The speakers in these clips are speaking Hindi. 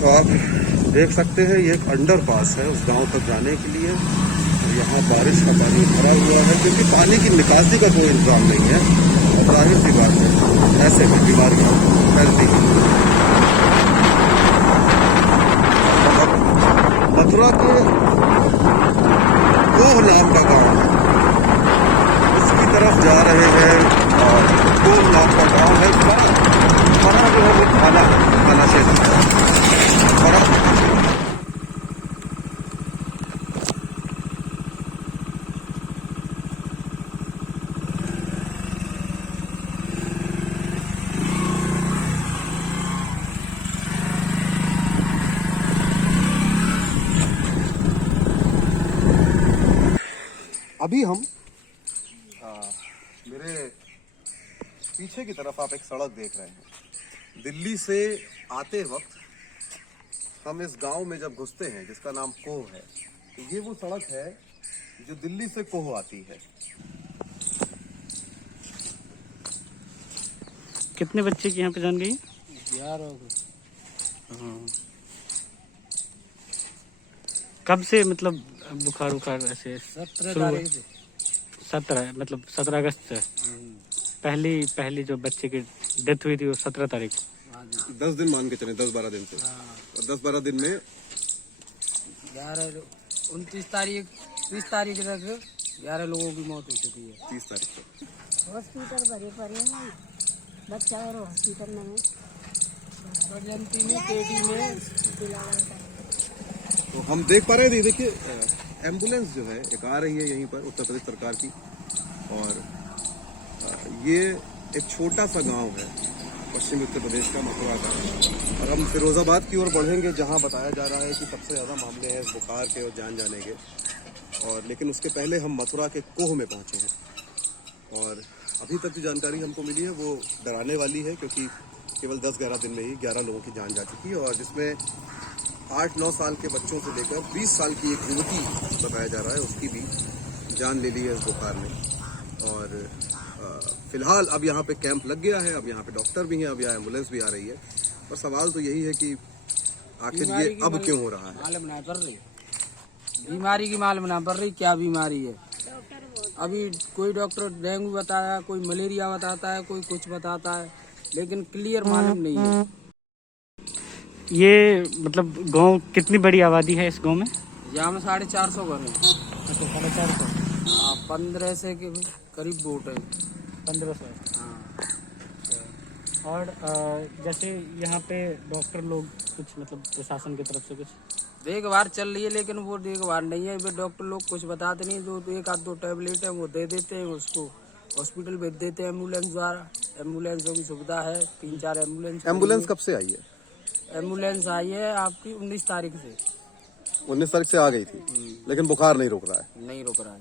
तो आप देख सकते हैं ये एक अंडर पास है उस गांव तक जाने के लिए। यहाँ बारिश का पानी भरा हुआ है क्योंकि पानी की निकासी का कोई इंतजाम नहीं है। जाहिर सी बात है ऐसे में बीमारियाँ फैलती हैं। मथुरा के कोह नाम का गांव है, उसकी तरफ जा रहे हैं। और कोह नाम का गांव है, फरा जो है वो थाना क्षेत्र है। अभी हम मेरे पीछे की तरफ आप एक सड़क देख रहे हैं। दिल्ली से आते वक्त हम इस गांव में जब घुसते हैं जिसका नाम कोह है, तो ये वो सड़क है जो दिल्ली से कोह आती है। कितने बच्चे की यहाँ पे जान गई? 11। कब से मतलब बुखार ऐसे? 17 तारीख से। 17 मतलब 17 अगस्त से। पहली जो बच्चे की डेथ हुई थी वो 17 तारीख। 10 दिन मान के चले, 10-12 दिन से। और 10-12 दिन में 29 तारीख 30 तारीख तक 11 लोगों की मौत हो चुकी है। 30 तारीख को हॉस्पिटल भरे पड़े हैं, बच्चा और हॉस्पिटल में इमरजेंसी में केडी में। तो हम देख पा रहे थे, देखिए एम्बुलेंस जो है एक आ रही है यहीं पर उत्तर प्रदेश सरकार की। और ये एक छोटा सा गांव है पश्चिमी उत्तर प्रदेश का, मथुरा का। और हम फिरोजाबाद की ओर बढ़ेंगे जहां बताया जा रहा है कि सबसे ज़्यादा मामले हैं बुखार के और जान जाने के। और लेकिन उसके पहले हम मथुरा के कोह में पहुंचे हैं। और अभी तक जो जानकारी हमको मिली है वो डराने वाली है, क्योंकि केवल 10-11 दिन में ही 11 लोगों की जान जा चुकी है। और जिसमें 8-9 साल के बच्चों से लेकर 20 साल की एक युवती बताया जा रहा है, उसकी भी जान ले ली है इस बुखार ने। और फिलहाल अब यहाँ पे कैंप लग गया है, अब यहाँ पे डॉक्टर भी हैं, अब यहाँ एम्बुलेंस भी आ रही है। और सवाल तो यही है कि आखिर ये अब क्यों हो रहा है? मालूम नहीं पड़ रही बीमारी की, मालूम नहीं पड़ रही क्या बीमारी है। अभी कोई डॉक्टर डेंगू बताया, कोई मलेरिया बताता है, कोई कुछ बताता है, लेकिन क्लियर मालूम नहीं है। ये मतलब गांव कितनी बड़ी आबादी है इस गांव में? यहाँ में 450 घर है। 450। हाँ, 15 से के करीब वोट है। 1500। हाँ। और जैसे यहाँ पे डॉक्टर लोग कुछ मतलब प्रशासन की तरफ से कुछ देखभाल चल रही है, लेकिन वो देखभाल नहीं है। वे डॉक्टर लोग कुछ बताते नहीं, जो 1-2 टैबलेट है वो दे देते हैं, उसको हॉस्पिटल भेज देते हैं एम्बुलेंस द्वारा। एम्बुलेंसों की सुविधा है, 3-4 एम्बुलेंस। एम्बुलेंस कब से आई है? एम्बुलेंस आई है आपकी 19 तारीख से। 19 तारीख से आ गई थी, लेकिन बुखार नहीं रुक रहा है। नहीं रुक रहा है।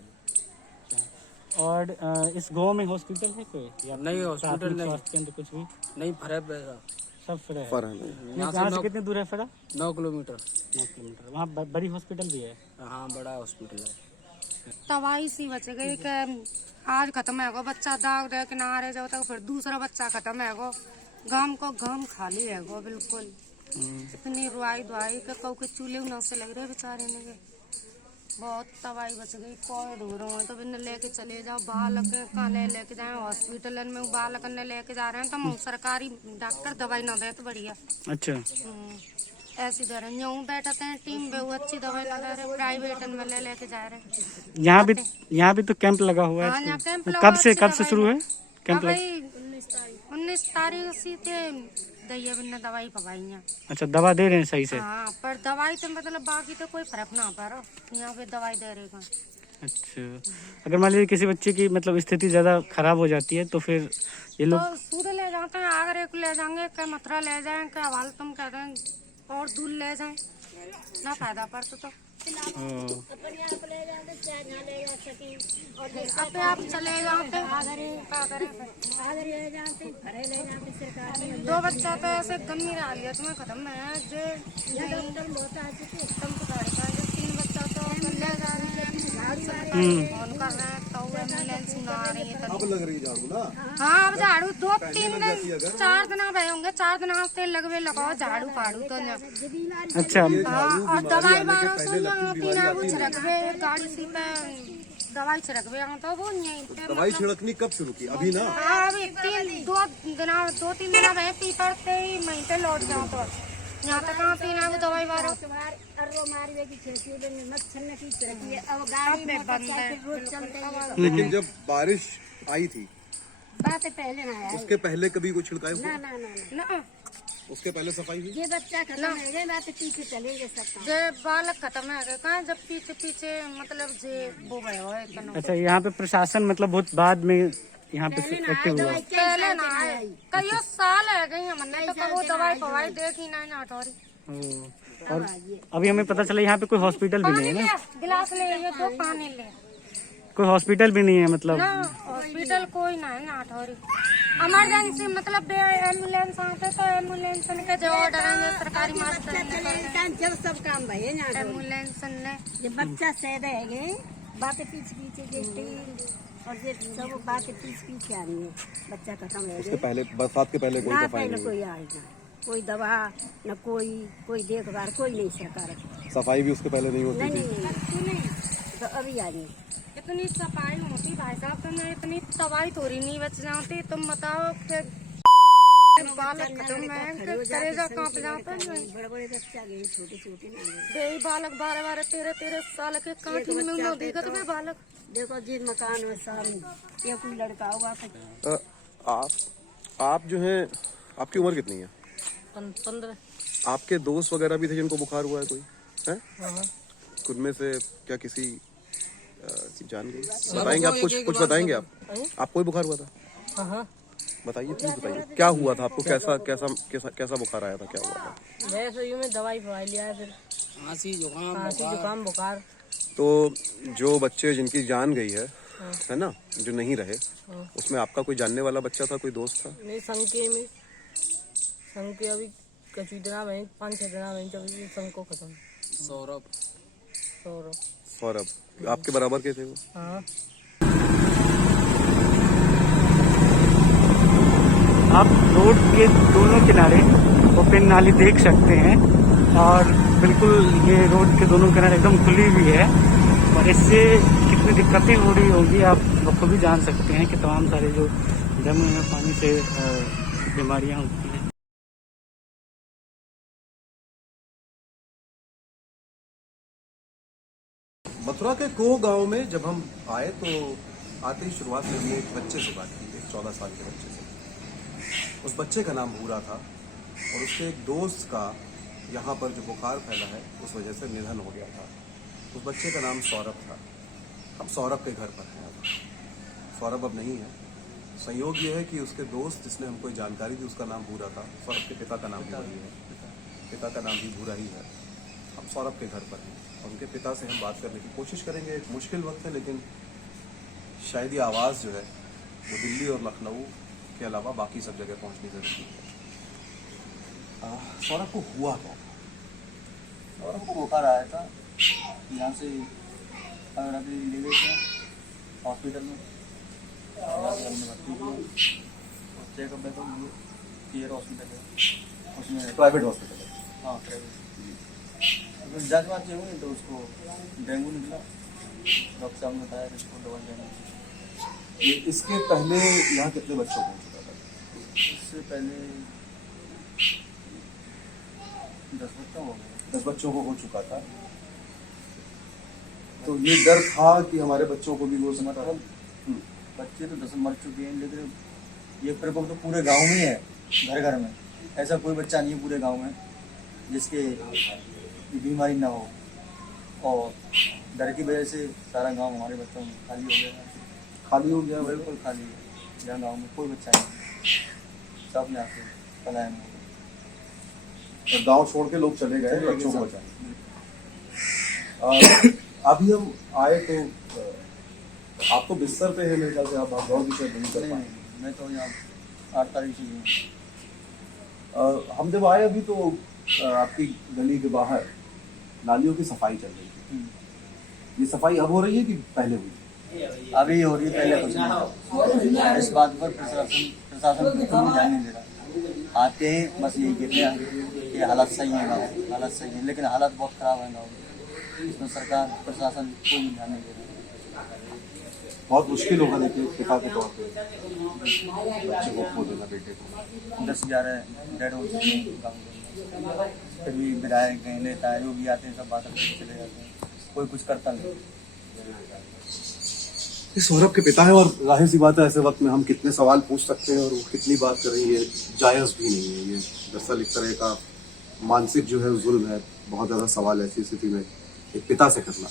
और इस गांव में हॉस्पिटल है कोई या नहीं हॉस्पिटल नहीं, स्वास्थ्य केंद्र कुछ भी नहीं फरे पैसा सब फ्री है। फर से कितनी दूर है फरा? 9 किलोमीटर। 9 किलोमीटर। वहाँ बड़ी हॉस्पिटल भी है? हाँ, बड़ा हॉस्पिटल है। दवाई सी बच गई कि आज खत्म है गो बच्चा, दाग रहे किनारे जब तक फिर दूसरा बच्चा खत्म है गो। गांव खाली है गो बिल्कुल। इतनी रुआई दुआई के कौ के चूल्हे न से लग रहे बेचारे ने के। बहुत दवाई बच गई। कोई दूर हो तो बिन लेके चले जाओ, बालक कहाँ लेके जाए हॉस्पिटल में, बालक ने लेके जा रहे हैं तो सरकारी डॉक्टर दवाई ना दे तो बढ़िया। अच्छा। ऐसी दे रहे यूँ बैठते हैं टीम में, वो अच्छी दवाई ना दे रहे, प्राइवेट में लेके जा रहे हैं। यहाँ भी तो कैंप लगा हुआ है। हाँ, यहाँ कैंप कब से शुरू है कैंप? 19 तारीख से दैया बिना दवाई पवाइया। अच्छा, दवा दे रहे हैं सही से? हाँ, पर दवाई तो मतलब बाकी तो कोई फर्क ना पड़ा, यहाँ पे दवाई दे रहेगा। अच्छा, अगर मान लीजिए किसी बच्चे की मतलब स्थिति ज्यादा खराब हो जाती है तो फिर ये लोग तो सूद ले जाते हैं, आगरे को ले जाएंगे, क्या मथुरा ले जाएंगे, क्या हवाल तुम कहते हैं और दूर ले जाए ना फायदा पड़ता तो अपने आप चले जाते। 2 बच्चा तो ऐसे गंभीर हालत में खत्म है जो 3 बच्चा तो ले जा रहे हैं, फोन कर रहे हैं तो एम्बुलेंस ना आ रही है। अब लग रही है झाड़ू ना। हाँ अब झाड़ू 2-3 दिन 4 दिन भए होंगे, 4 दिन तेल लगवे लगाओ झाड़ू फाड़ू तो ना। अच्छा, हाँ और दवाई बारों से तीन कुछ रखवे गाड़ी सी पे दवाई छिड़कवे तो वो नहीं दवाई छिड़कनी कब शुरू की? अभी ना। हाँ अभी 2-3 दिन भए पीपरते ही महीने लौट जाओ तो यहाँ तक कहाँ पीना है दवाई बारों लेकिन जब बारिश आई थी बात पहले ना आया उसके पहले कभी कोई छिड़काई हुआ? ना ना ना ना ना उसके पहले सफाई हुई? ये बच्चा खत्म है गए बात पीछे चलेंगे सब जे बालक खत्म है गए कहाँ जब पीछे पीछे मतलब जे वो गए हो इतना। अच्छा, यहाँ पे प्रशासन मतलब बहुत बाद में यहाँ पे एक्टिव हुआ। पहले ना आए कई साल है गई हमने तो कब वो दवाई फवाई देखी ना ना अठौरी। और अभी हमें पता चला यहाँ पे कोई हॉस्पिटल भी नहीं है ना? गिलास ले ये तो पानी ले कोई हॉस्पिटल भी नहीं है मतलब? ना हॉस्पिटल कोई ना है ना अठौरी। इमरजेंसी मतलब एम्बुलेंस आते तो एम्बुलेंस के जो ऑर्डर है सरकारी मास्टर जब सब काम भये ना एम्बुलेंस ने ये बच्चा सह है गए बात पीछे पीछे देखते और ये सब बात पीछे पीछे आ रही है बच्चा खत्म है उसके पहले बरसात के पहले कोई ना सफाई पहले नहीं कोई आएगा कोई दवा न कोई देखभाल कोई नहीं सरकार हुई। सफाई भी उसके पहले नहीं होती नहीं थी। नहीं तो अभी आ रही इतनी सफाई होती भाई साहब तो मैं इतनी तबाही थोड़ी नहीं बच जाती। तुम बताओ कि बालक खत्म है करेगा कांप जाता है। बड़े बड़े बच्चा गए छोटे छोटे ना गए दे बालक 12-13 साल के काठी में उन्होंने देखा तो बालक देखो जी मकान में सामने ये कोई लड़का होगा आप जो है आपकी उम्र कितनी है? 15। आपके दोस्त वगैरह भी थे जिनको बुखार हुआ है कोई है? उनमें से क्या किसी जान गई? बताएंगे आप कुछ बताएंगे आपको भी बुखार हुआ था? हाँ बताइए प्लीज बताइए क्या हुआ था आपको? कैसा कैसा कैसा कैसा बुखार आया था? क्या हुआ था? वैसे ही मैं दवाई फवाई लिया है फिर खांसी जुकाम बुखार। तो जो बच्चे जिनकी जान गई है ना, जो नहीं रहे उसमें आपका कोई जानने वाला बच्चा था, कोई दोस्त था? नहीं संके अभी कचू दिना में 5-6 दिना में जब ये संको खत्म। सौरभ आपके बराबर के थे वो? हाँ आप रोड के दोनों किनारे ओपन नाली देख सकते हैं और बिल्कुल ये रोड के दोनों किनारे एकदम खुली हुई है और इससे कितनी दिक्कतें हो रही होगी आप खुद भी जान सकते हैं कि तमाम सारे जो जमे हुए पानी से बीमारियां होती हैं। मथुरा के कोह गांव में जब हम आए तो आते ही शुरुआत में हमने एक बच्चे से बात की, एक 14 साल के बच्चे से। उस बच्चे का नाम भूरा था और उसके एक दोस्त का यहाँ पर जो बुखार फैला है उस वजह से निधन हो गया था। उस बच्चे का नाम सौरभ था। हम सौरभ के घर पर हैं अब। सौरभ अब नहीं है। संयोग ये है कि उसके दोस्त जिसने हमको जानकारी दी उसका नाम भूरा था। सौरभ के पिता का नाम भी वही है, पिता का नाम भी भूरा ही है। हम सौरभ के घर पर हैं और उनके पिता से हम बात करने की कोशिश करेंगे। एक मुश्किल वक्त है लेकिन शायद ये आवाज़ जो है वो दिल्ली और लखनऊ के अलावा बाकी सब जगह पहुंचनी जरूरी है। सौरभ को हुआ क्या? सौरभ को बुखार आया था, यहाँ से आगरा के ले गए थे हॉस्पिटल में, यहाँ से हमने भर्ती किया और चेकअप में तो केयर हॉस्पिटल है उसमें, प्राइवेट हॉस्पिटल है। हाँ प्राइवेट। तो जाँच वाँच हुई तो उसको डेंगू निकला। डॉक्टर साहब ने बताया कि इसको दवा देना। इसके पहले यहाँ कितने बच्चों को हो चुका था? इससे पहले 10 बच्चों हो गए। 10 बच्चों को हो चुका था। तो ये डर था कि हमारे बच्चों को भी हो सकता है। बच्चे तो 10 मर चुके हैं लेकिन ये प्रकोप तो पूरे गांव में है, घर घर में। ऐसा कोई बच्चा नहीं है पूरे गांव में जिसके ये बीमारी ना हो। और डर की वजह से सारा गांव हमारे बच्चों में खाली हो गया। खाली हो गया? बिल्कुल खाली है। यहाँ गांव में कोई बच्चा नहीं, सब यहाँ से पलायन हो गया। और गांव छोड़ के लोग चले गए बच्चों को बचाने। अभी हम आए तो आप तो बिस्तर पे है मेरे ख्याल से, आप दौड़ भी शायद नहीं कर पाए। मैं तो यहाँ 8 तारीख से हूँ। हम जब आए अभी तो आपकी गली के बाहर नालियों की सफाई चल रही थी। ये सफाई अब हो रही है कि पहले हुई? अभी हो रही है, पहले कुछ नहीं था। इस बात पर प्रशासन बिल्कुल नहीं ध्यान नहीं दे रहा। आते ही बस यही कहते हैं कि हालत सही है गाँव, हालत सही है, लेकिन हालत बहुत खराब है गाँव में। इसमें सरकार प्रशासन कोई भी ध्यान नहीं दे रहा। बहुत मुश्किल होगा देखिए पिता के तौर पे बच्चे को खो देना, बेटे को। 10-11 डेड हो चुके हैं गाँव में। फिर भी विधायक कहीं नेता है जो भी आते हैं सब बात करके चले जाते हैं, कोई कुछ करता नहीं। ये सौरभ के पिता है और जाहिर सी बात है ऐसे वक्त में हम कितने सवाल पूछ सकते हैं और वो कितनी बात करें, ये जायज़ भी नहीं है। ये दरअसल एक तरह का मानसिक जो है जुल्म है। बहुत ज़्यादा सवाल ऐसी स्थिति में एक पिता से करना।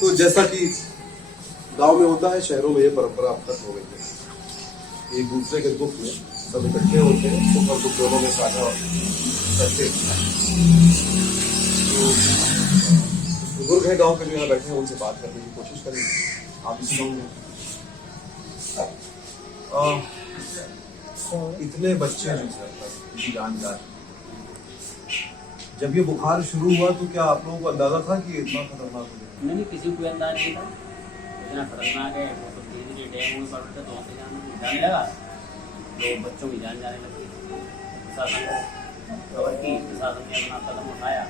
तो जैसा कि गांव में होता है, शहरों में ये परंपरा अब तक हो गई है। एक दूसरे के दुख में सब इकट्ठे होते हैं, सुख और दुख दोनों में साझा करते हैं। तो बुजुर्ग हैं गांव के जो यहाँ बैठे हैं, उनसे बात करने की कोशिश करेंगे। आप इस गाँव में इतने बच्चे जो है जान जा रहे, जब ये बुखार शुरू हुआ तो क्या आप लोगों को अंदाजा था कि इतना खतरनाक हो जाएगा? नहीं, किसी को अंदाजा नहीं था। इतना खतरनाक है वो तो धीरे धीरे डेंगू पर उठता तो जाने लगा, तो बच्चों की जान जाने लगी। प्रशासन को खबर की, प्रशासन ने अपना कदम उठाया,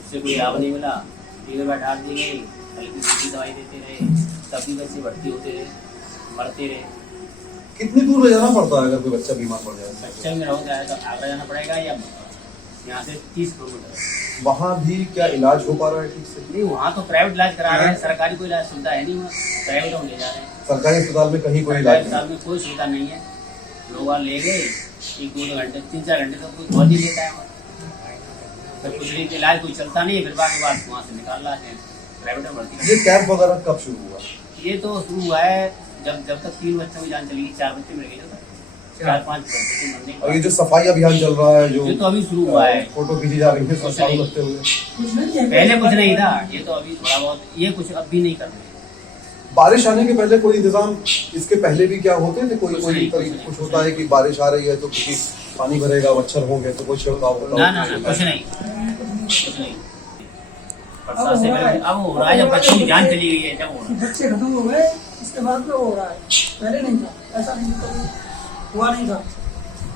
उससे कोई लाभ नहीं मिला। टीवी बैठा दी गई, हल्की फुल्की दवाई देते रहे, तब भी बच्चे भर्ती होते रहे, मरते रहे। कितनी दूर ले जाना पड़ता है अगर कोई बच्चा बीमार पड़ जाए? बच्चे में रहो जाए तो आगरा जाना पड़ेगा या यहाँ से 30 किलोमीटर। वहाँ भी क्या इलाज हो पा रहा है ठीक से? नहीं, वहाँ तो प्राइवेट इलाज करा रहे हैं, सरकारी कोई इलाज सुविधा है नहीं, वहाँ प्राइवेट हम ले जा रहे हैं। सरकारी अस्पताल में कहीं कोई सरकारी इलाज अस्पताल में कोई सुविधा नहीं है। लोग वहाँ ले गए, 1-2 घंटे 3-4 घंटे तक कोई बहुत ही लेता है। फिर कुछ नहीं, इलाज कोई चलता नहीं है, फिर बाकी बात वहाँ से निकाल लाते हैं, प्राइवेट में भर्ती। ये कैंप वगैरह कब शुरू हुआ? ये तो शुरू हुआ है जब तक 3 बच्चों की जान चली गई, 4 बच्चे मर गए, जो 4-5 बच्चे मरने। और ये जो सफाई अभियान चल रहा है, जो ये तो अभी शुरू हुआ है, फोटो खींची जा रही है सफाई करते हुए, पहले कुछ नहीं था। ये तो अभी थोड़ा बहुत, ये कुछ अब भी नहीं कर रहे। बारिश आने के पहले कोई इंतजाम इसके पहले भी क्या होते थे? कोई कुछ होता है कि बारिश आ रही है तो किसी पानी भरेगा, मच्छर होंगे तो कोई छिड़काव होगा? ना, कुछ नहीं, कुछ नहीं। बरसात से पहले अब हो रहा है, जब बच्चों की जान चली गई है जब हो रहा है। बच्चे खत्म हो गए, इसके बाद में हो रहा है, पहले नहीं था, ऐसा नहीं था, हुआ नहीं था।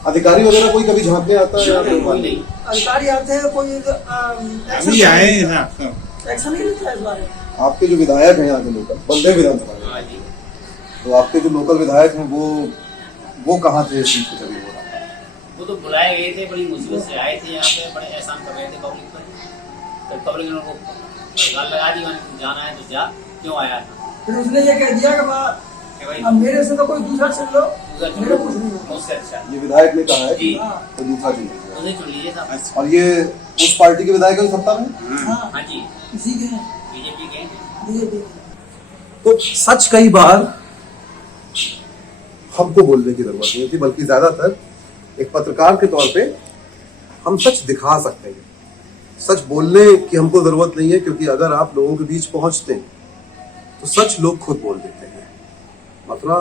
अधिकारी वगैरह कोई कभी झांकने आता है? कोई नहीं, अधिकारी आते हैं, कोई अभी आए हैं ना एक्शन नहीं लेता है इस बारे में। आपके जो विधायक हैं यहाँ के लोकल बलदेव विधानसभा में, हाँ जी, तो आपके जो लोकल विधायक हैं वो कहाँ थे इस चीज को जब ये हो रहा था? वो तो बुलाए गए थे, बड़ी मुसीबत से आए थे यहाँ पे, बड़े एहसान कर रहे थे पब्लिक पर। फिर पब्लिक ने उनको गाल लगा दी, जाना है तो जा, क्यों आया था? फिर उसने ये कह दिया कि भाई अब मेरे से तो कोई दूसरा चल लो, मेरे कुछ नहीं होगा। मुझसे अच्छा ये विधायक ने कहा है जी, तो दूसरा चुन लीजिए। उन्हें चुन लीजिए साहब। और ये उस पार्टी के विधायक हैं सत्ता में? हाँ, हाँ जी, इसी के हैं, बीजेपी के हैं। बीजेपी। तो सच कई बार हमको बोलने की जरूरत नहीं होती, बल्कि ज्यादातर एक पत्रकार के तौर पे हम सच दिखा सकते हैं। सच बोलने की हमको जरूरत नहीं है, क्योंकि अगर आप लोगों के बीच पहुंचते हैं तो सच लोग खुद बोल देते हैं। मथुरा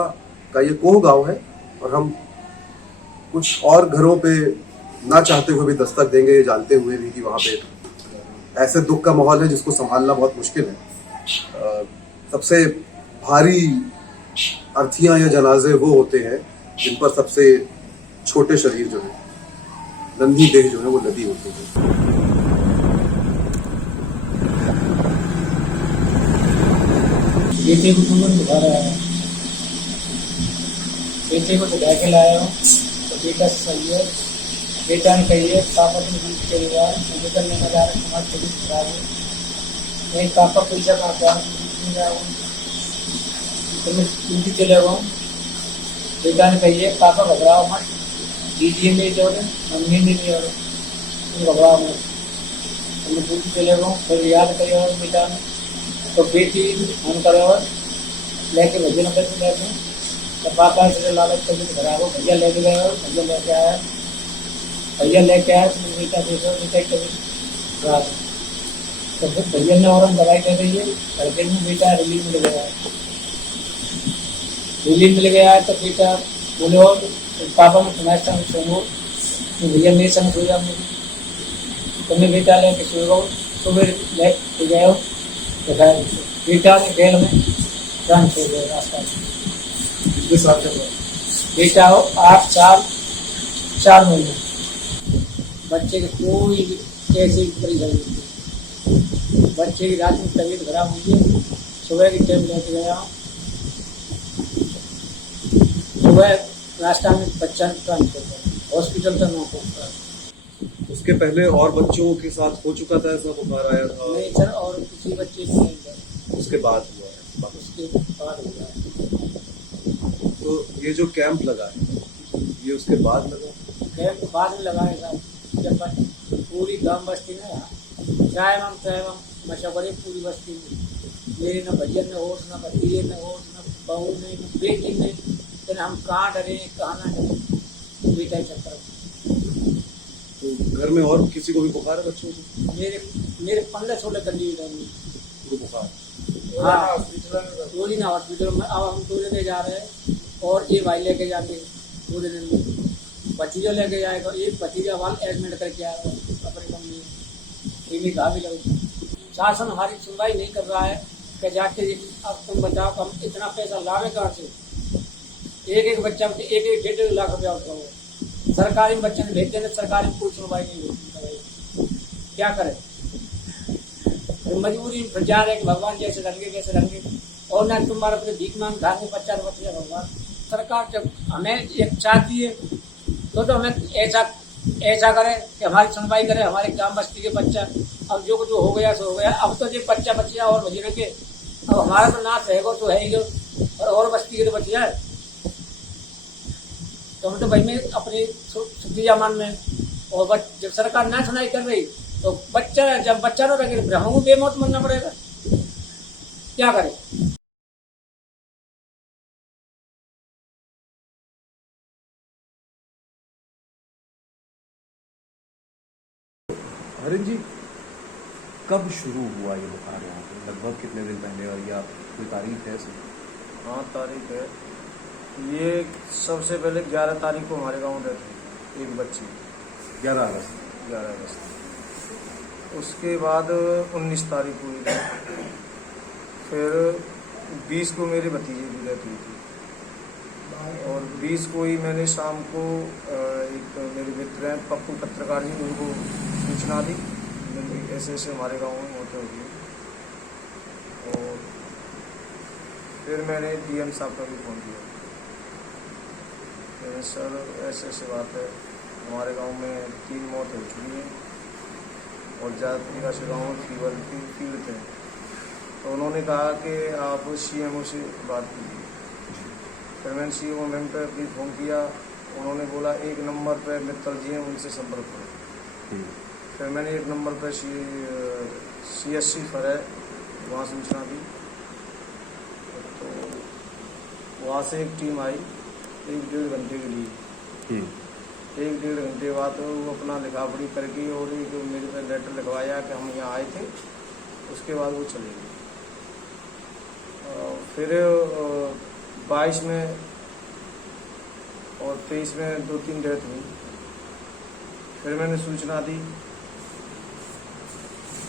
का ये कोह गांव है और हम कुछ और घरों पे ना चाहते हुए भी दस्तक देंगे, ये जानते हुए भी कि वहाँ पे ऐसे दुख का माहौल है जिसको संभालना बहुत मुश्किल है। सबसे भारी अर्थियां या जनाजे वो होते हैं जिन पर सबसे छोटे शरीर जो है, नन्ही देह जो है, वो लदी होती है। बेटे को तुम दिखा रहा है, बेटे को दिखा के लाया हो तो बेटा सही है। बेटा ने कही है पापा तुम के परिवार मेडिकल में जा रहे, तुम्हारी तबीयत खराब है, नहीं पापा पैसा कहाँ पे नहीं रहा हूँ, तो मैं ड्यूटी चले गया हूँ। बेटा ने कही है पापा घबराओ मत, दीजिए नहीं जोड़े, मम्मी नहीं जोड़े, तुम घबराओ मत, तो मैं ड्यूटी चले गया हूँ। फिर याद करे और बेटा ने तो बेटी फोन करे और लेके भैया नंबर से लेके, तो पापा से लालच तबीयत खराब हो, भैया लेके गए और भैया लेके आया, भैया लेके आया तो बेटा देखो बेटा तबीयत खराब है। तो फिर भैया ने और हम दवाई दे रही है, लड़के में बेटा रिलीफ मिल गया है, रिलीफ मिल गया है। तो बेटा बोले और पापा मैं तुम्हारे संग सोऊंगा, तो भैया मेरे संग सो जा, तो मैं बेटा लेके सो गया, तो फिर ले गए हो बेटा ने जेल में जान छोड़ दिया रास्ता। कितने साल का था? बेटा 8 साल 4 महीने। बच्चे की कोई कैसे परेशानी नहीं थी। बच्चे की रात में तबीयत खराब हुई है, सुबह की टाइम लेके गया, सुबह रास्ता में बच्चा ट्रांसफर किया, हॉस्पिटल तक ना पहुंचा। उसके पहले और बच्चों के साथ हो चुका था ऐसा, बुखार आया था? नहीं सर, और किसी बच्चे को नहीं था। उसके बाद हुआ है? उसके बाद हुआ है। तो ये जो कैंप लगा है ये उसके बाद लगा? कैंप बाद में लगाएगा जब पूरी गांव बस्ती में चाहे हम मशवरे पूरी बस्ती में मेरे न भजन में होश, न भतीजे में होश, न बहू में, न बेटी में, फिर हम कहाँ डरे कहाँ ना डरे, बेटा चक्कर। तो घर में और किसी को भी बुखार है बच्चों को? मेरे 15-16 कैंडिडेट को बुखार? हाँ, रोजी ना हॉस्पिटल में। अब हम 2 लेके जा रहे हैं और ये भाई लेके जाते 2 दिन में, भतीजा लेके जाएगा। एक भतीजा वाल एडमिट करके आएगा अपने कमरे में, कहा भी लगे। शासन हमारी सुनवाई नहीं कर रहा है कि जाके अब तुम बताओ हम इतना पैसा लावे कहाँ से? एक बच्चा 1-1.5 लाख रुपया उठा हुआ। सरकारी में बच्चे भेजते हैं, सरकारी में कोई सुनवाई नहीं होती। क्या करें? मजबूरी फिर जा रहे भगवान जैसे रंगे कैसे रंगे, और ना तुम्हारा अपने भीख मांग घर में बच्चा भगवान। सरकार जब हमें एक चाहती है तो हमें ऐसा करे कि हमारी सुनवाई करे, हमारे गांव बस्ती के बच्चा। अब जो कुछ हो गया सो हो गया। अब तो जो बच्चा बच्चिया और बची रखे, अब हमारा तो नाच रहेगा तो है ही, और बस्ती के तो बचिया है। तो हम तो भाई में अपनी सुखिया मान में, और जब सरकार ना सुनाई कर रही तो बच्चा जब बच्चा ना रखे फिर हमको बेमौत मरना पड़ेगा। क्या करें? हरिन जी, कब शुरू हुआ ये बुखार यहाँ पे? लगभग कितने दिन पहले, और या कोई तारीख है इसमें? हाँ, तारीख है। ये सबसे पहले 11 तारीख को हमारे गांव में रहती एक बच्ची, 11 अगस्त। उसके बाद 19 तारीख को हुई थी। फिर 20 को मेरे भतीजे की डेथ हुई थी, और 20 को ही मैंने शाम को एक मेरे मित्र हैं पप्पू पत्रकार जी, उनको सूचना दी ऐसे ऐसे हमारे गांव में मौतें हुई। और फिर मैंने डीएम साहब का भी फ़ोन किया, सर ऐसे ऐसे बात है, हमारे गांव में 3 मौत हो चुकी हैं और ज़्यादातर से गाँव में फीवर की पीड़ित हैं। तो उन्होंने कहा कि आप सीएमओ से बात कीजिए। फिर मैंने सीएमओ मैम पर भी फ़ोन किया, उन्होंने बोला 1 नंबर पर मित्तल जी हैं, उनसे संपर्क करो। फिर मैंने 1 नंबर पर CSC पर है वहाँ सूचना दी, तो वहाँ से एक टीम आई 1-1.5 घंटे के लिए। 1-1.5 घंटे बाद तो वो अपना लिखा पढ़ी करके और एक मेरे पे लेटर लिखवाया कि हम यहाँ आए थे, उसके बाद वो चले गए। फिर 22 में और 23 में 2-3 डेथ हुई। फिर मैंने सूचना दी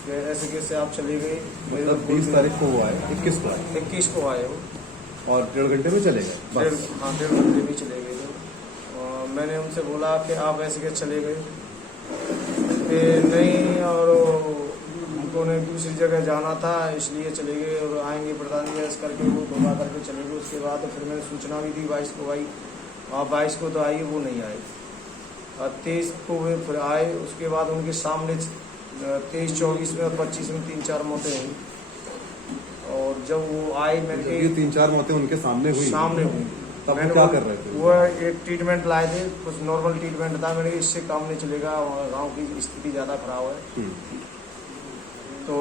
कि ऐसे कैसे आप चले गए। मतलब 20 तारीख को हुआ है, 21 को आए हो और 1.5 घंटे में चले गए? हाँ, 1.5 घंटे में चले गए थे। मैंने उनसे बोला कि आप ऐसे कैसे चले गए? कि नहीं, और उनको ने दूसरी जगह जाना था इसलिए चले गए, और आएंगे प्रधान जी ऐसे करके वो धोखा करके चले गए। उसके बाद फिर मैंने सूचना भी दी 22 को आई, और 22 को तो आई, वो नहीं आए। और 23 को वे फिर आए, उसके बाद उनके सामने 23, 24 में और 25 में 3-4 मौतें हुई। और जब वो आए मैंने 3-4 मौतें उनके सामने हुई? तब मैंने क्या कर रहे थे? वो एक ट्रीटमेंट लाए थे, कुछ नॉर्मल ट्रीटमेंट था। मैंने इससे काम नहीं चलेगा, गांव की स्थिति ज़्यादा खराब है। तो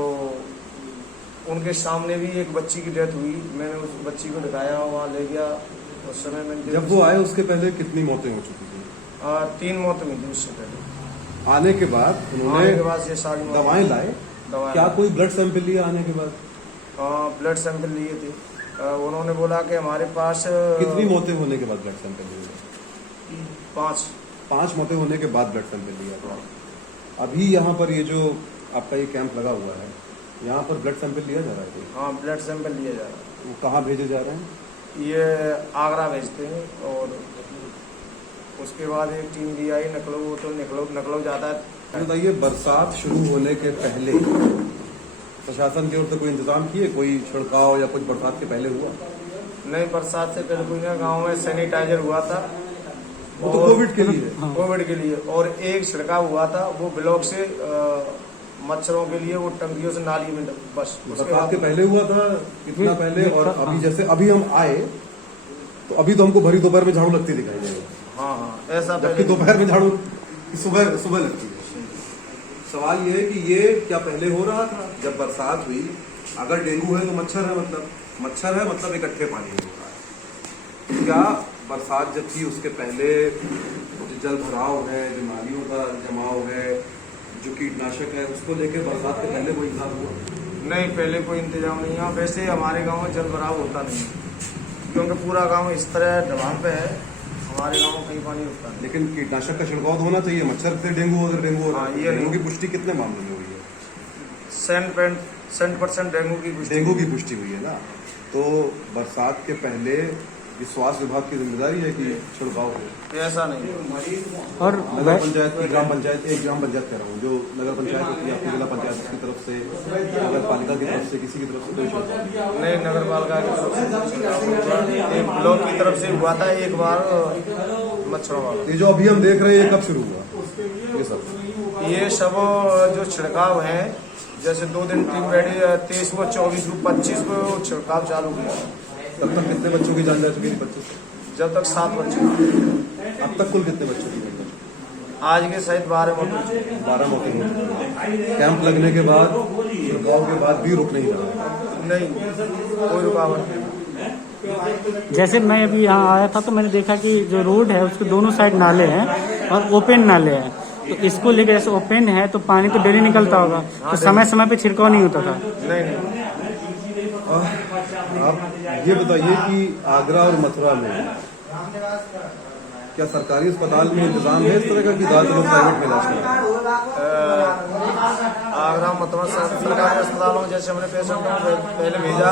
उनके सामने भी एक बच्ची की डेथ हुई। मैंने उस बच्ची को दिखाया, वहाँ ले गया। उस समय मैंने जब वो आए उसके पहले कितनी मौतें हो चुकी थी? 3 मौतें हुई थी उससे पहले। आने के बाद उन्होंने ये सारी दवाएं लाए? क्या कोई ब्लड सैंपल लिया आने के बाद? हाँ, ब्लड सैंपल लिए थे। उन्होंने बोला कि हमारे पास कितनी मौतें होने के बाद ब्लड सैंपल लिया? 5 मौतें होने के बाद ब्लड सैंपल लिया था। अभी यहाँ पर ये जो आपका ये कैंप लगा हुआ है, यहाँ पर ब्लड सैंपल लिया जा रहा है? हाँ, ब्लड सैंपल लिया जा रहा है। वो कहाँ भेजे जा रहे हैं? ये आगरा भेजते हैं और उसके बाद एक टीम भी आई नकलो, वो तो नकलो जाता है। बताइए, बरसात शुरू होने के पहले प्रशासन की ओर से कोई इंतजाम किए, कोई छिड़काव या कुछ बरसात के पहले हुआ? नहीं, बरसात से पहले कोई ना, गाँव में सैनिटाइजर हुआ था वो तो कोविड के लिए। कोविड के लिए, और एक छिड़काव हुआ था वो ब्लॉक से मच्छरों के लिए, वो टंकियों से नाली में, बस। बरसात के पहले हुआ था कितना पहले? और अभी जैसे अभी हम आए तो अभी तो हमको भरी दोपहर में झाड़ू लगती दिखाई दे रही है। हाँ, ऐसा जबकि दोपहर में झाड़ू सुबह लगती है। सवाल ये है कि ये क्या पहले हो रहा था जब बरसात हुई? अगर डेंगू है तो मच्छर है, मतलब इकट्ठे पानी में हो रहा है। क्या बरसात जब थी उसके पहले जो जल भराव है, बीमारियों का जमाव है, जो कीटनाशक है, उसको लेकर बरसात के पहले कोई इंतजाम हुआ? नहीं, पहले कोई इंतजाम नहीं है। वैसे हमारे गांव में जल भराव होता नहीं, क्योंकि पूरा गांव इस तरह ढलान पे है, हमारे गांव में कहीं पानी होता नहीं। लेकिन कीटनाशक का छिड़काव तो होना चाहिए। मच्छर से डेंगू हो रहा हाँ, है। ये डेंगू की पुष्टि कितने मामलों में हुई है? 100% डेंगू की पुष्टि हुई है ना। तो बरसात के पहले ये स्वास्थ्य विभाग की जिम्मेदारी है कि छिड़काव हो। ऐसा नहीं। और नगर पंचायत की ग्राम पंचायत कह रहा हूँ, जो नगर पंचायत होती है आपकी, जिला पंचायत की तरफ से, नगर पालिका की तरफ से, किसी की तरफ से कोई छिड़काव नहीं, नगर पालिका की तरफ से, एक ब्लॉक की तरफ से हुआ था एक बार मच्छरों वाला। ये जो अभी हम देख रहे हैं, ये कब शुरू हुआ? ये सब जो छिड़काव है, जैसे 2 दिन टीम रेडी, 23 को, 24 को, 25 को छिड़काव चालू किया। तब तक कितने बच्चों की जान जा चुकी थी? बच्चों से जब तक 7 बच्चे। अब तक कुल कितने बच्चों की? आज के सहित 12 मौतें। 12 मौतें हो चुकी। कैंप लगने के बाद, छिड़काव के बाद भी रुक नहीं रहा? नहीं, कोई रुकावट नहीं। जैसे मैं अभी यहाँ आया था तो मैंने देखा कि जो रोड है उसके दोनों साइड नाले हैं और ओपन नाले हैं। तो इसको लेकर ऐसे ओपन है तो पानी तो डेली निकलता होगा, तो समय पे छिड़काव नहीं होता था? नहीं। आप ये बताइए कि आगरा और मथुरा में क्या सरकारी अस्पताल में इंतजाम है इस तरह का कि ज्यादातर लोग प्राइवेट में इलाज कराएं? आगरा मथुरा सरकारी अस्पतालों में जैसे हमने पेशेंट को पहले भेजा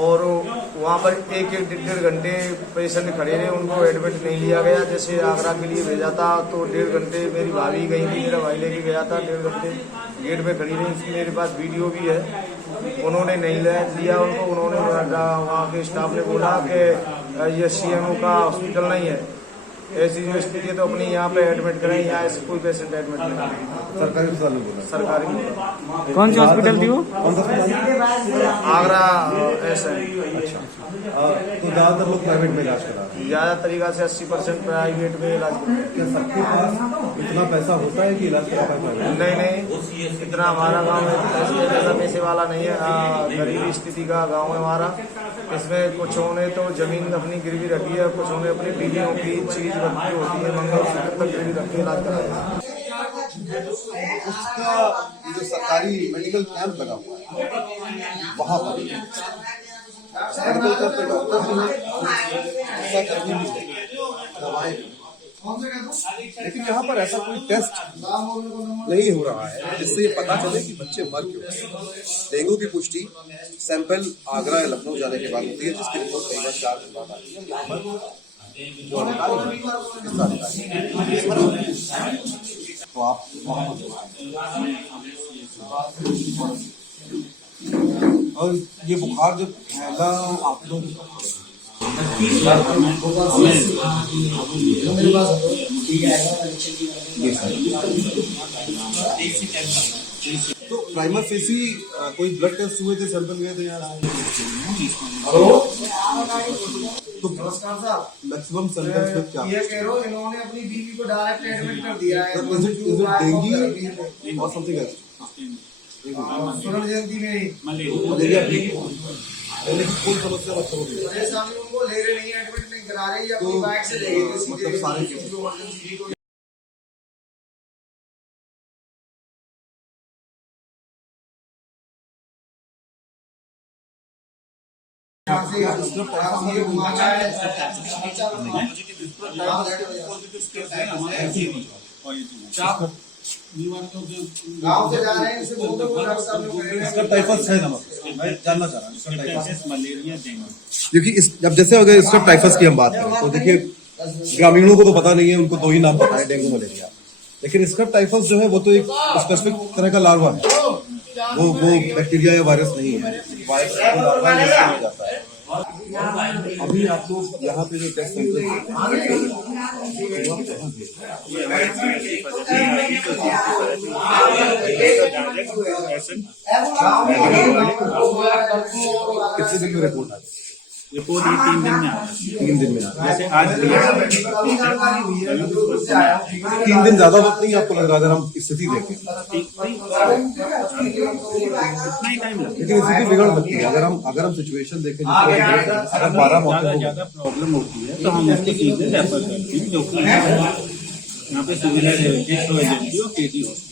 और वहाँ पर 1-1 घंटे पेशेंट खड़े रहे, उनको एडमिट नहीं लिया गया। जैसे आगरा के लिए भेजा था तो 1.5 घंटे मेरी भाभी गई थी, मेरा भाई लेके गया था, 1.5 घंटे गेट पे खड़ी रही। इसकी मेरे पास वीडियो भी है। उन्होंने नहीं लिया उनको। उन्होंने वहाँ के स्टाफ ने बोला कि ये CMO का हॉस्पिटल नहीं है, ऐसी जो स्थिति है तो अपनी यहाँ पे एडमिट करें, यहाँ ऐसे कोई पेशेंट एडमिट नहीं। सरकारी अस्पताल में बोला? सरकारी। कौन सी हॉस्पिटल थी वो? कौन सा अस्पताल? आगरा ऐसा। तो ज्यादातर लोग प्राइवेट में इलाज करा रहे हैं। ज्यादा तरीका से 80% प्राइवेट में इलाज करते हैं। क्या सबके पास इतना पैसा होता है कि इलाज करा पाए? नहीं, इतना हमारा गांव में ऐसा पैसे वाला नहीं है। गरीबी स्थिति का गांव है हमारा। इसमें कुछों ने तो जमीन अपनी गिरवी रखी है, कुछों ने अपनी बीवियों की चीज रखी होती है, मंगलसूत्र तक गिरवी रखी इलाज कराया। उसका ये जो सरकारी मेडिकल कैंप लगा हुआ है, वहाँ पर मेडिकल कैंप पे डॉक्टर दवाएं, लेकिन यहाँ पर ऐसा कोई टेस्ट नहीं हो रहा है जिससे ये पता चले कि बच्चे मर क्यों। डेंगू की पुष्टि सैंपल आगरा या लखनऊ जाने के बाद होती है, जिसकी रिपोर्ट कई बार 4 दिन बाद आती है। यहाँ पर जो अधिकारी तो आप और ये बुखार जब फैला आप लोग तो प्राइमर फेसी कोई ब्लड टेस्ट हुए थे, सैंपल गए थे यहाँ? तो मैक्सिमम सेंटेंस में क्या? ये कह रहा हूँ, इन्होंने अपनी बीवी को डायरेक्ट एडमिट कर दिया है। इज इट डेंगू और समथिंग एल्स? स्वर्ण जयंती में ही मलेरिया लेकिन कोई समस्या मच्छरों की परेशानी उनको ले रहे नहीं, एडमिट नहीं करा रहे, या अपनी बाइक से ले गए मतलब सारे गांव से जा रहे हैं इससे बहुत डॉक्टर साहब लोग कह रहे हैं इसका टाइफस है ना मैं जानना चाह रहा हूं इसका टाइफस मलेरिया डेंगू क्योंकि इस जब जैसे अगर इसका टाइफस की हम बात करें तो देखिए ग्रामीणों को तो पता नहीं है, उनको दो ही नाम पता है, डेंगू मलेरिया। लेकिन इसका टाइफस जो है वो तो एक स्पेसिफिक तरह का लार्वा है, वो बैक्टीरिया या वायरस नहीं है, वायरस हो जाता है। अभी आपको यहाँ पे जो टेस्ट कितने दिन में रिपोर्ट आती है? रिपोर्ट ये 3 दिन में आता है। 3 दिन में आता है। जैसे आज 3 दिन ज्यादा वक्त नहीं आपको लग रहा अगर हम स्थिति देखें? इतना ही टाइम लगता लेकिन स्थिति बिगड़ सकती है अगर हम सिचुएशन देखें, अगर 12 मौतें हो ज्यादा प्रॉब्लम होती है तो हम उसको सीधे रेफर करते हैं, जो कि यहाँ पे सुविधा एजेंसी और केटी होती है,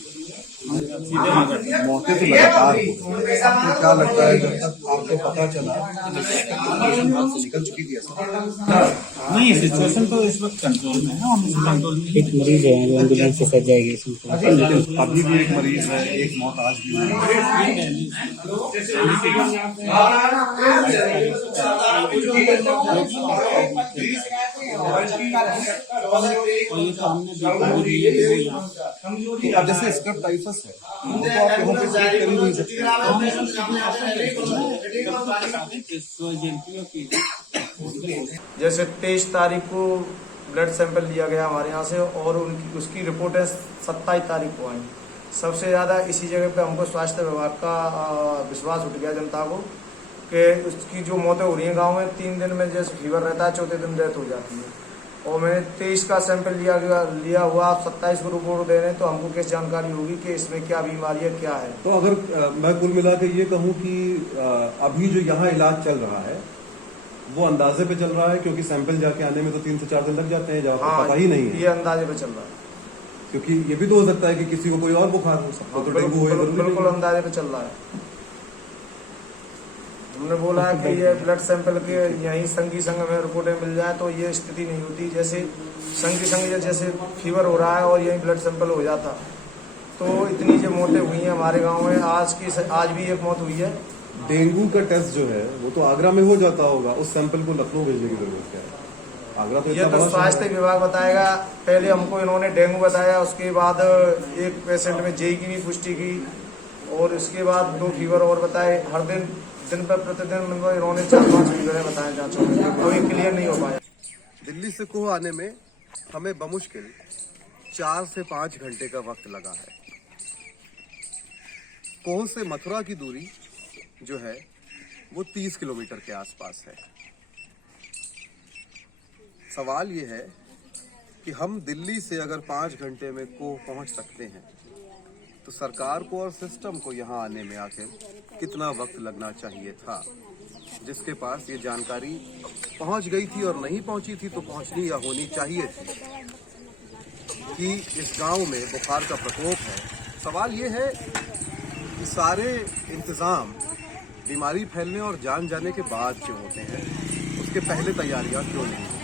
सीधे मगर मौतें तो लगातार हो रही हैं। आपको क्या लगता है जब तक आपको पता चला से निकल चुकी थी ऐसा? नहीं, सिचुएशन तो इस वक्त कंट्रोल में है, हम कंट्रोल में एक मरीज है एम्बुलेंस से सज जाएगी इसमें। लेकिन अभी भी एक मरीज है, एक मौत आज भी हुई है। अब जैसे इसका टाइफस है वो तो आप यहाँ पे चेक कर ही नहीं सकते। जैसे 23 तारीख को ब्लड सैंपल लिया गया हमारे यहाँ से और उसकी रिपोर्टें 27 तारीख को आई। सबसे ज़्यादा इसी जगह पे हमको स्वास्थ्य विभाग का विश्वास उठ गया जनता को कि उसकी जो मौतें हो रही हैं गांव में 3 दिन में जैसे फीवर रहता है, चौथे दिन डेथ हो जाती है। और मैंने 23 का सैंपल लिया हुआ, आप 27 को रिपोर्ट दे रहे हैं तो हमको कैसे जानकारी होगी कि इसमें क्या बीमारी है, क्या है। तो अगर मैं कुल मिला के ये कहूँ कि अभी जो यहाँ इलाज चल रहा है वो अंदाजे पे चल रहा है, क्योंकि सैंपल जाके आने में तो 3 से 4 दिन लग जाते हैं, जब आपको पता ही नहीं है। ये अंदाजे पे चल रहा है, क्योंकि ये भी तो हो सकता है कि किसी को कोई और बुखार हो सकता है, तो डेंगू हो। बिल्कुल अंदाजे पे चल रहा है। हमने बोला है कि ये ब्लड सैंपल के यहीं संगी संग में रिपोर्टें मिल जाए तो ये स्थिति नहीं होती। जैसे संगी संग जैसे फीवर हो रहा है और यहीं ब्लड सैंपल हो जाता तो इतनी जो मौतें हुई हैं हमारे गांव में, आज भी एक मौत हुई है। डेंगू का टेस्ट जो है वो तो आगरा में हो जाता होगा, उस सैंपल को लखनऊ भेजने की जरूरत क्या है? आगरा तो ये तो स्वास्थ्य विभाग बताएगा। पहले हमको इन्होंने डेंगू बताया, उसके बाद एक पेशेंट में जेई की भी पुष्टि की और उसके बाद 2 फीवर और बताए। हर दिन पर प्रतिदिन इन्होंने 4-5 फीवर बताए जांचों में, अभी क्लियर नहीं हो पाया। दिल्ली से कोह आने में हमें बमुश्किल 4 से 5 घंटे का वक्त लगा है। कोह से मथुरा की दूरी जो है वो 30 किलोमीटर के आसपास है। सवाल ये है कि हम दिल्ली से अगर 5 घंटे में कोह पहुंच सकते हैं तो सरकार को और सिस्टम को यहां आने में आखिर कितना वक्त लगना चाहिए था? जिसके पास ये जानकारी पहुंच गई थी और नहीं पहुंची थी तो पहुंचनी या होनी चाहिए थी कि इस गांव में बुखार का प्रकोप है। सवाल ये है कि सारे इंतजाम बीमारी फैलने और जान जाने के बाद क्यों होते हैं, उसके पहले तैयारियां क्यों नहीं होती?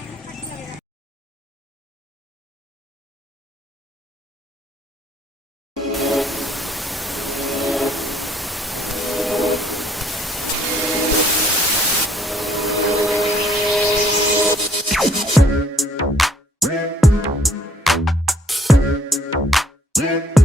Yeah.